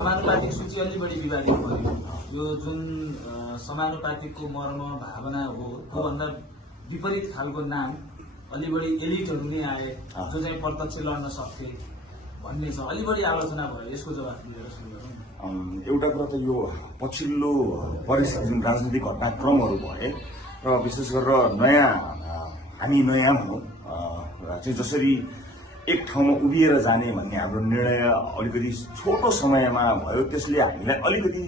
समानुपातिक सूची अलि बढी विवादित भयो। यो जुन समानुपातिकको मर्म भावना हो त्योभन्दा विपरीत खालको नाम अलि बढी एलिटहरू नै आए जो चाहिँ प्रत्यक्ष लड्न सक्थे भन्ने छ। अलि बढी आलोचना भयो, यसको जवाफ दिएर सुरु गरौँ। एउटा कुरा त यो पछिल्लो परिस्थिति जुन राजनीतिक घटनाक्रमहरू भए र विशेष गरेर नयाँ हामी नयाँ भनौँ चाहिँ जसरी एक ठाउँमा उभिएर जाने भन्ने हाम्रो निर्णय अलिकति छोटो समयमा भयो, त्यसले हामीलाई अलिकति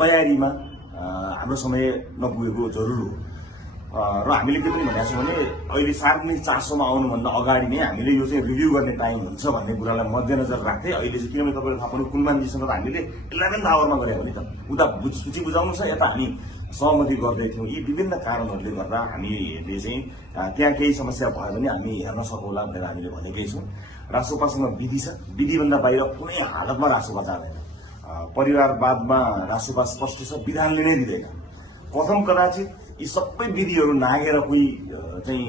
तयारीमा हाम्रो समय नपुगेको जरुर हो। र हामीले के पनि भनेको छौँ भने अहिले सार्वजनिक चासोमा आउनुभन्दा अगाडि नै हामीले यो चाहिँ रिभ्यू गर्ने टाइम हुन्छ भन्ने कुरालाई मध्यनजर राख्दै अहिले चाहिँ किनभने तपाईँले थाहा पाउनु कुलमानजीसँग त हामीले 11th आवरमा गरे भने त उता सूची बुझाउनु छ, यता हामी सहमति गर्दै थियौँ। यी विभिन्न कारणहरूले गर्दा हामीले चाहिँ त्यहाँ केही समस्या भयो भने हामी हेर्न सकौँला भनेर हामीले भनेकै छौँ। रासोपासँग विधि छ, विधिभन्दा बाहिर कुनै हालतमा रासोपा जाँदैन। परिवारवादमा रासोपा स्पष्ट छ, विधानले नै दिँदैन। प्रथम कदाचित यी सबै विधिहरू नागेर कोही चाहिँ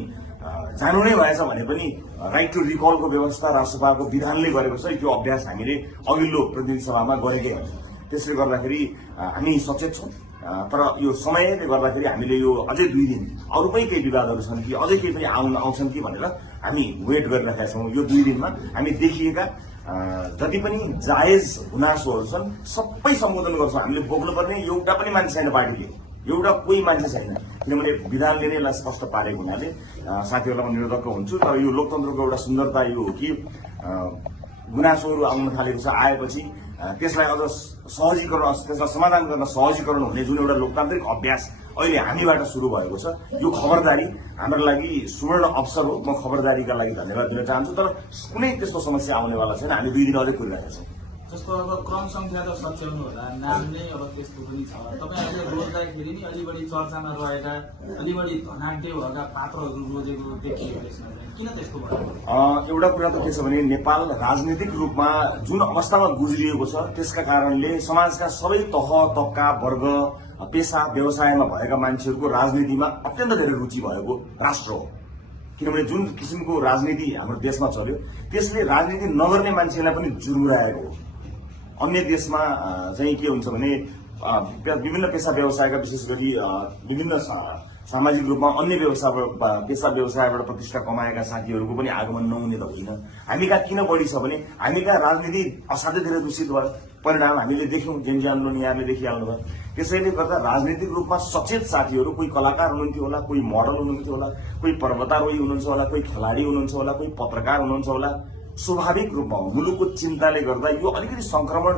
जानु नै भएछ भने पनि राइट टु रिकलको व्यवस्था रासोपाको विधानले गरेको छ। त्यो अभ्यास हामीले अघिल्लो प्रतिनिधि सभामा गरेकै हो। त्यसले गर्दाखेरि हामी सचेत छौँ, तर यो समयले गर्दाखेरि हामीले यो अझै 2 दिन अरूकै केही विवादहरू छन् कि अझै केही पनि आउँछन् कि भनेर हामी वेट गरिरहेका छौँ। यो 2 दिनमा हामी देखिएका जति पनि जायज गुनासोहरू छन् सबै सम्बोधन गर्छौँ। हामीले बोक्नुपर्ने एउटा पनि मान्छे छैन, पार्टीले एउटा कोही मान्छे छैन, किनभने विधानले नै यसलाई स्पष्ट पारेको हुनाले साथीहरूलाई म निरोधक हुन्छु। तर यो लोकतन्त्रको एउटा सुन्दरता यो हो कि गुनासोहरू आउन थालेको छ, आएपछि त्यसलाई अझ सहजीकरण, त्यसलाई समाधान गर्न सहजीकरण हुने जुन एउटा लोकतान्त्रिक अभ्यास अहिले हामीबाट सुरु भएको छ, यो खबरदारी हाम्रो लागि सुवर्ण अवसर हो। म खबरदारीका लागि धन्यवाद दिन चाहन्छु। तर कुनै त्यस्तो समस्या आउनेवाला छैन। हामी 2 दिन अझै कुरिरहेका छौँ। जस्तो अब क्रम संख्या त सच्याउनु होला, नाम नै अब त्यस्तो पनि छ। तपाईँहरूले रोज्दाखेरि नि अलि बढी चर्चामा रहेका अलि बढी धनाढ्य भएका पात्रहरू रोजेको देखियो त्यसमा, किन त्यस्तो भयो? एउटा कुरा त के छ भने नेपाल राजनीतिक रूपमा जुन अवस्थामा गुज्रिएको छ त्यसका कारणले समाजका सबै तह तबका वर्ग पेसा व्यवसायमा भएका मान्छेहरूको राजनीतिमा अत्यन्त धेरै रुचि भएको राष्ट्र हो। किनभने जुन किसिमको राजनीति हाम्रो देशमा चल्यो त्यसले राजनीति नगर्ने मान्छेलाई पनि जुर्मुराएको हो। अन्य देशमा चाहिँ के हुन्छ भने विभिन्न पेसा व्यवसायका विशेष गरी विभिन्न सामाजिक रूपमा अन्य पेसा व्यवसायबाट प्रतिष्ठा कमाएका साथीहरूको पनि आगमन नहुने त होइन। हामी कहाँ किन बढी छ भने हामी कहाँ राजनीति असाध्यै धेरै दूषित भयो। परिणाम हामीले देख्यौँ, जेनजी आन्दोलन यहाँले देखिहाल्नुभयो। त्यसैले गर्दा राजनीतिक रूपमा सचेत साथीहरू, कोही कलाकार हुनुहुन्थ्यो होला, कोही मोडल हुनुहुन्थ्यो होला, कोही पर्वतारोही हुनुहुन्छ होला, कोही खेलाडी हुनुहुन्छ होला, कोही पत्रकार हुनुहुन्छ होला। स्वाभाविक रूपमा मुलुकको चिन्ताले गर्दा यो अलिकति संक्रमण